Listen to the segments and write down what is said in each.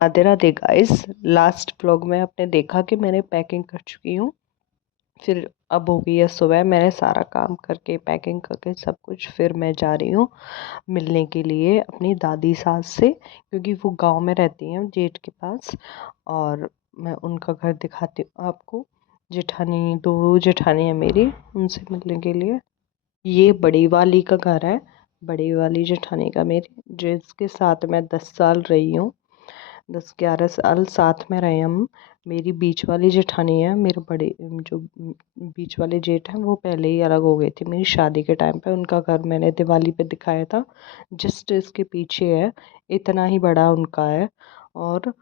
Radhe Radhe guys. Last vlog में आपने देखा कि मैंने पैकिंग कर चुकी हूँ। फिर अब हो गई है सुबह, मैंने सारा काम करके पैकिंग करके सब कुछ, फिर मैं जा रही हूँ मिलने के लिए अपनी दादी सास से, क्योंकि वो गांव में रहती हैं जेठ के पास। और मैं उनका घर दिखाती हूँ आपको। जेठानी, दो जेठानी है मेरी, उनसे मिलने के लिए। ये बड़ी वाली का घर है, बड़ी वाली जेठानी का, मेरी जिसके साथ मैं 10 साल रही हूँ। 10-11 साल साथ में रहे हम। मेरी बीच वाली जेठानी है, मेरे बड़े जो बीच वाले जेठ हैं वो पहले ही अलग हो गई थी मेरी शादी के टाइम पे। उनका घर मैंने दिवाली पे दिखाया था, जस्ट इसके पीछे है, इतना ही बड़ा उनका है। और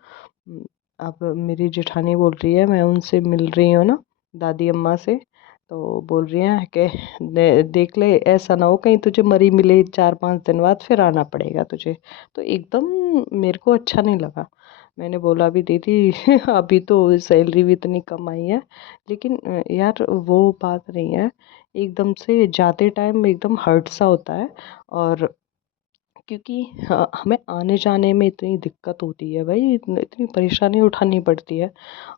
अब मेरी जेठानी बोल रही है, मैं उनसे मिल रही हूँ ना, दादी अम्मा से, तो बोल रही हैं कि देख ले, ऐसा ना हो कहीं तुझे मरी मिले 4-5 दिन बाद फिर आना पड़ेगा तुझे। तो एकदम मेरे को अच्छा नहीं लगा। मैंने बोला भी दीदी अभी तो सैलरी भी इतनी कम आई है, लेकिन यार वो बात नहीं है। एकदम से जाते टाइम एकदम हर्ट सा होता है। और क्योंकि हमें आने जाने में इतनी दिक्कत होती है भाई, इतनी परेशानी उठानी पड़ती है।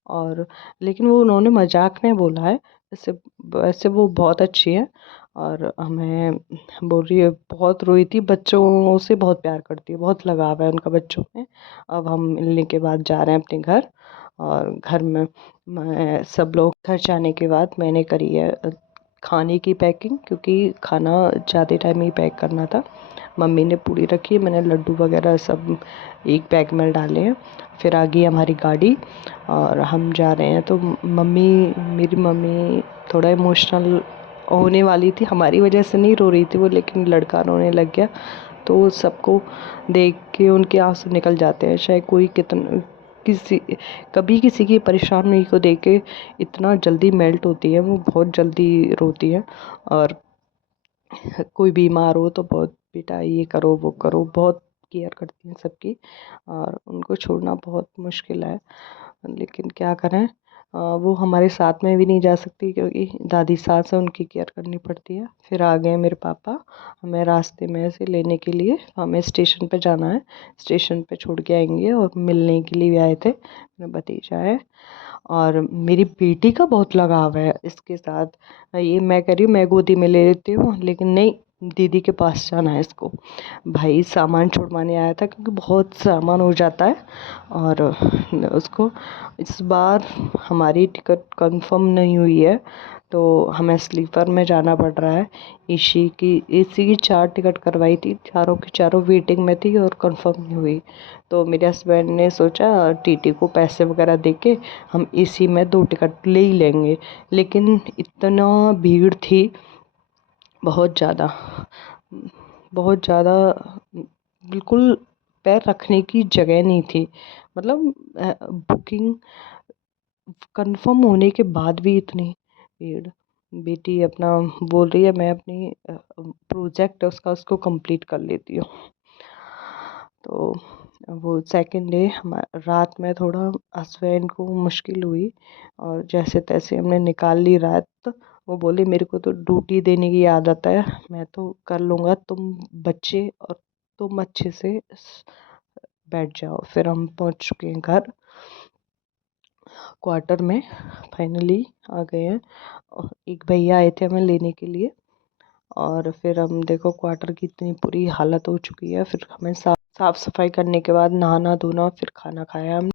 और लेकिन वो उन्होंने मजाक में बोला है। वैसे वैसे वो बहुत अच्छी है। और हमें बोल रही है, बहुत रोई थी, बच्चों से बहुत प्यार करती है, बहुत लगाव है उनका बच्चों में। अब हम मिलने के बाद जा रहे हैं अपने घर। और घर में सब लोग घर जाने के बाद मैंने करी है खाने की पैकिंग, क्योंकि खाना ज़्यादा टाइम ही पैक करना था। मम्मी ने पूड़ी रखी है, मैंने लड्डू वगैरह सब एक बैग में डाले हैं। फिर आ गई हमारी गाड़ी और हम जा रहे हैं। तो मेरी मम्मी थोड़ा इमोशनल होने वाली थी, हमारी वजह से नहीं रो रही थी वो, लेकिन लड़का रोने लग गया। तो सबको देख के उनके आंसू निकल जाते हैं। शायद कोई कितना किसी कभी किसी की परेशानी को देख के इतना जल्दी मेल्ट होती है, वो बहुत जल्दी रोती है। और कोई बीमार हो तो बहुत, बेटा ये करो वो करो, बहुत केयर करती हैं सबकी। और उनको छोड़ना बहुत मुश्किल है, लेकिन क्या करें। वो हमारे साथ में भी नहीं जा सकती, क्योंकि दादी सास है, उनकी केयर करनी पड़ती है। फिर आ गए मेरे पापा हमें रास्ते में से लेने के लिए। हमें स्टेशन पे जाना है, स्टेशन पे छोड़ के आएंगे। और मिलने के लिए भी आए थे, मेरा भतीजा है। और मेरी बेटी का बहुत लगाव है इसके साथ। ये मैं कह रही हूँ मैं गोदी में ले लेती हूँ, लेकिन नहीं, दीदी के पास जाना है इसको। भाई सामान छुड़वाने आया था, क्योंकि बहुत सामान हो जाता है। और उसको इस बार हमारी टिकट कंफर्म नहीं हुई है, तो हमें स्लीपर में जाना पड़ रहा है। एसी की 4 टिकट करवाई थी, चारों की चारों वेटिंग में थी और कंफर्म नहीं हुई। तो मेरे हस्बैंड ने सोचा टीटी को पैसे वगैरह दे के हम एसी में 2 टिकट ले ही लेंगे। लेकिन इतना भीड़ थी, बहुत ज़्यादा, बहुत ज़्यादा, बिल्कुल पैर रखने की जगह नहीं थी। मतलब बुकिंग कंफर्म होने के बाद भी इतनी भीड़। बेटी अपना बोल रही है मैं अपनी प्रोजेक्ट उसका उसको कंप्लीट कर लेती हूँ। तो वो सेकंड डे रात में थोड़ा हस्बैंड को मुश्किल हुई, और जैसे तैसे हमने निकाल ली रात। वो बोले मेरे को तो ड्यूटी देने की आदत है, मैं तो कर लूँगा, तुम बच्चे और तुम अच्छे से बैठ जाओ। फिर हम पहुंच चुके हैं घर, क्वार्टर में फाइनली आ गए हैं। और एक भैया आए थे हमें लेने के लिए। और फिर हम देखो क्वार्टर की इतनी बुरी हालत हो चुकी है। फिर हमें साफ सफाई करने के बाद नहाना धोना, फिर खाना खाया हमने।